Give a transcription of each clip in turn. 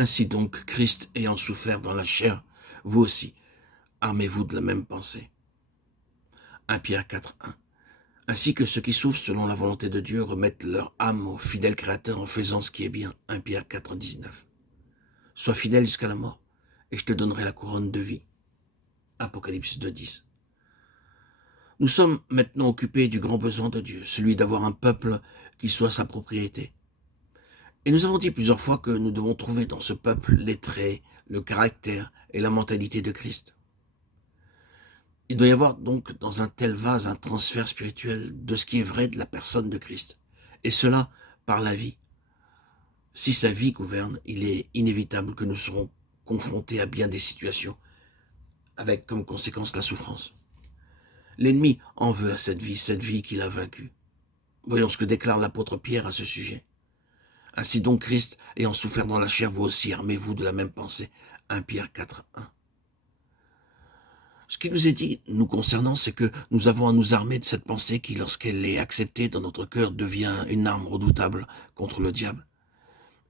Ainsi donc, Christ ayant souffert dans la chair, vous aussi, armez-vous de la même pensée. 1 Pierre 4:1. Ainsi que ceux qui souffrent selon la volonté de Dieu remettent leur âme au fidèle Créateur en faisant ce qui est bien. 1 Pierre 4:19. Sois fidèle jusqu'à la mort, et je te donnerai la couronne de vie. Apocalypse 2:10. Nous sommes maintenant occupés du grand besoin de Dieu, celui d'avoir un peuple qui soit sa propriété. Et nous avons dit plusieurs fois que nous devons trouver dans ce peuple les traits, le caractère et la mentalité de Christ. Il doit y avoir donc dans un tel vase un transfert spirituel de ce qui est vrai de la personne de Christ. Et cela par la vie. Si sa vie gouverne, il est inévitable que nous serons confrontés à bien des situations, avec comme conséquence la souffrance. L'ennemi en veut à cette vie qu'il a vaincue. Voyons ce que déclare l'apôtre Pierre à ce sujet. Ainsi donc Christ, ayant souffert dans la chair, vous aussi armez-vous de la même pensée. 1 Pierre 4:1. Ce qui nous est dit, nous concernant, c'est que nous avons à nous armer de cette pensée qui, lorsqu'elle est acceptée dans notre cœur, devient une arme redoutable contre le diable.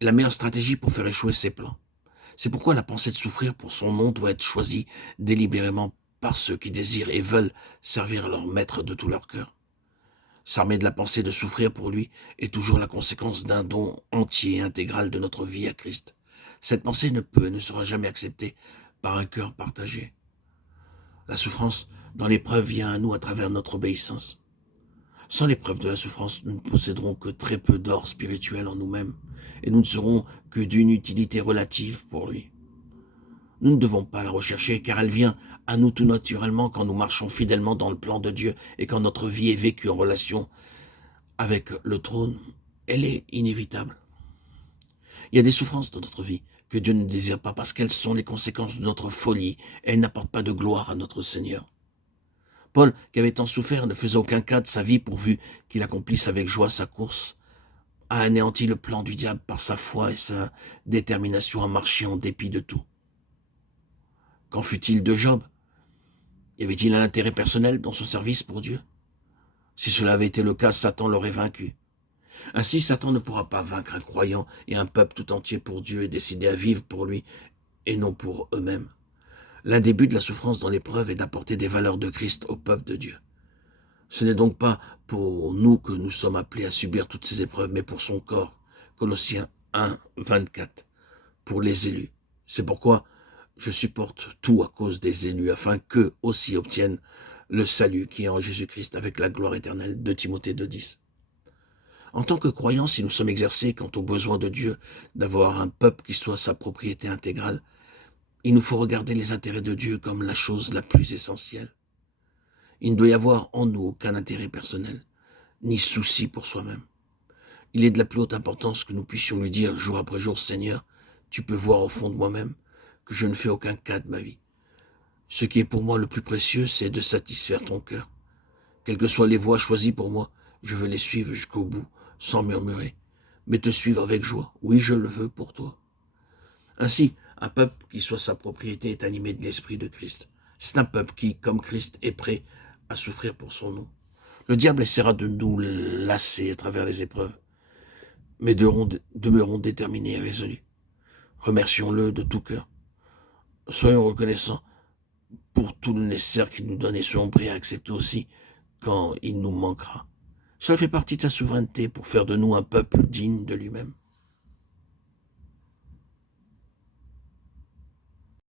Et la meilleure stratégie pour faire échouer ses plans. C'est pourquoi la pensée de souffrir pour son nom doit être choisie délibérément par ceux qui désirent et veulent servir leur maître de tout leur cœur. S'armer de la pensée de souffrir pour lui est toujours la conséquence d'un don entier et intégral de notre vie à Christ. Cette pensée ne peut et ne sera jamais acceptée par un cœur partagé. La souffrance dans l'épreuve vient à nous à travers notre obéissance. Sans l'épreuve de la souffrance, nous ne posséderons que très peu d'or spirituel en nous-mêmes et nous ne serons que d'une utilité relative pour lui. Nous ne devons pas la rechercher car elle vient à nous tout naturellement quand nous marchons fidèlement dans le plan de Dieu et quand notre vie est vécue en relation avec le trône. Elle est inévitable. Il y a des souffrances dans notre vie que Dieu ne désire pas parce qu'elles sont les conséquences de notre folie et elles n'apportent pas de gloire à notre Seigneur. Paul, qui avait tant souffert, ne faisait aucun cas de sa vie pourvu qu'il accomplisse avec joie sa course, a anéanti le plan du diable par sa foi et sa détermination à marcher en dépit de tout. Qu'en fut-il de Job? Y avait-il un intérêt personnel dans son service pour Dieu? Si cela avait été le cas, Satan l'aurait vaincu. Ainsi, Satan ne pourra pas vaincre un croyant et un peuple tout entier pour Dieu et décidé à vivre pour lui et non pour eux-mêmes. L'un des buts de la souffrance dans l'épreuve est d'apporter des valeurs de Christ au peuple de Dieu. Ce n'est donc pas pour nous que nous sommes appelés à subir toutes ces épreuves, mais pour son corps. Colossiens 1, 24. Pour les élus. C'est pourquoi je supporte tout à cause des élus, afin qu'eux aussi obtiennent le salut qui est en Jésus-Christ avec la gloire éternelle. 2 Timothée 2,10. En tant que croyants, si nous sommes exercés quant au besoin de Dieu d'avoir un peuple qui soit sa propriété intégrale, il nous faut regarder les intérêts de Dieu comme la chose la plus essentielle. Il ne doit y avoir en nous aucun intérêt personnel, ni souci pour soi-même. Il est de la plus haute importance que nous puissions lui dire jour après jour, Seigneur, tu peux voir au fond de moi-même que je ne fais aucun cas de ma vie. Ce qui est pour moi le plus précieux, c'est de satisfaire ton cœur. Quelles que soient les voies choisies pour moi, je veux les suivre jusqu'au bout, sans murmurer, mais te suivre avec joie. Oui, je le veux pour toi. Ainsi, un peuple qui soit sa propriété est animé de l'Esprit de Christ. C'est un peuple qui, comme Christ, est prêt à souffrir pour son nom. Le diable essaiera de nous lasser à travers les épreuves, mais demeurons déterminés et résolus. Remercions-le de tout cœur. Soyons reconnaissants pour tout le nécessaire qu'il nous donne et soyons prêts à accepter aussi quand il nous manquera. Cela fait partie de sa souveraineté pour faire de nous un peuple digne de lui-même.